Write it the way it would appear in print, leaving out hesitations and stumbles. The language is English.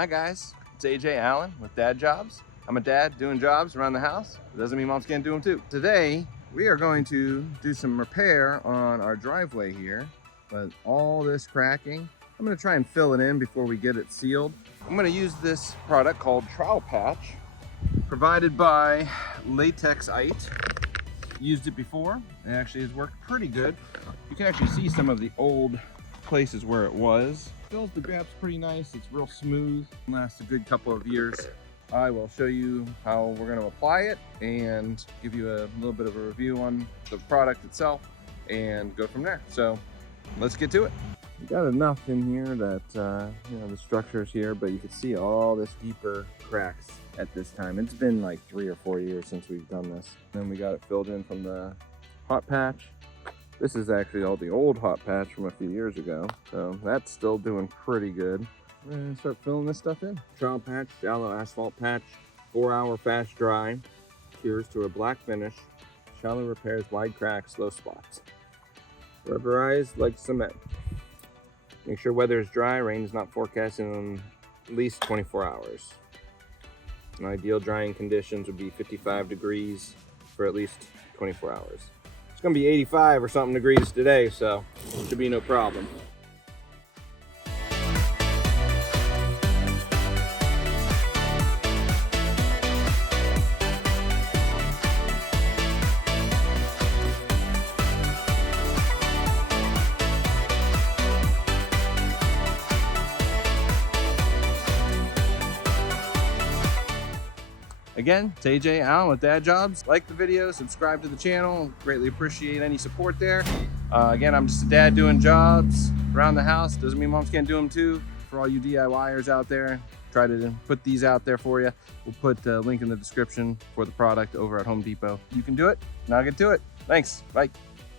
Hi guys, it's AJ Allen with Dad Jobs. I'm a dad doing jobs around the house. It doesn't mean moms can't do them too. Today, we are going to do some repair on our driveway here, but all this cracking, I'm gonna try and fill it in before we get it sealed. I'm gonna use this product called Trowel Patch, provided by Latexite. Used it before, and actually has worked pretty good. You can actually see some of the old places where it was. Fills the gaps pretty nice. It's real smooth. Lasts a good couple of years. I will show you how we're going to apply it and give you a little bit of a review on the product itself and go from there. So let's get to it. We got enough in here that the structure's here, but you can see all this deeper cracks at this time. It's been like 3 or 4 years since we've done this. Then we got it filled in from the hot patch. This is actually all the old hot patch from a few years ago, so that's still doing pretty good. We're gonna start filling this stuff in. Trowel patch, shallow asphalt patch, 4-hour fast dry, cures to a black finish, shallow repairs, wide cracks, low spots. Rubberized like cement. Make sure weather is dry, rain is not forecasted in at least 24 hours. An ideal drying conditions would be 55 degrees for at least 24 hours. It's gonna be 85 or something degrees today, so it should be no problem. Again, it's AJ Allen with Dad Jobs. Like the video, subscribe to the channel. Greatly appreciate any support there. Again, I'm just a dad doing jobs around the house. Doesn't mean moms can't do them too. For all you DIYers out there, try to put these out there for you. We'll put a link in the description for the product over at Home Depot. You can do it. Now get to it. Thanks. Bye.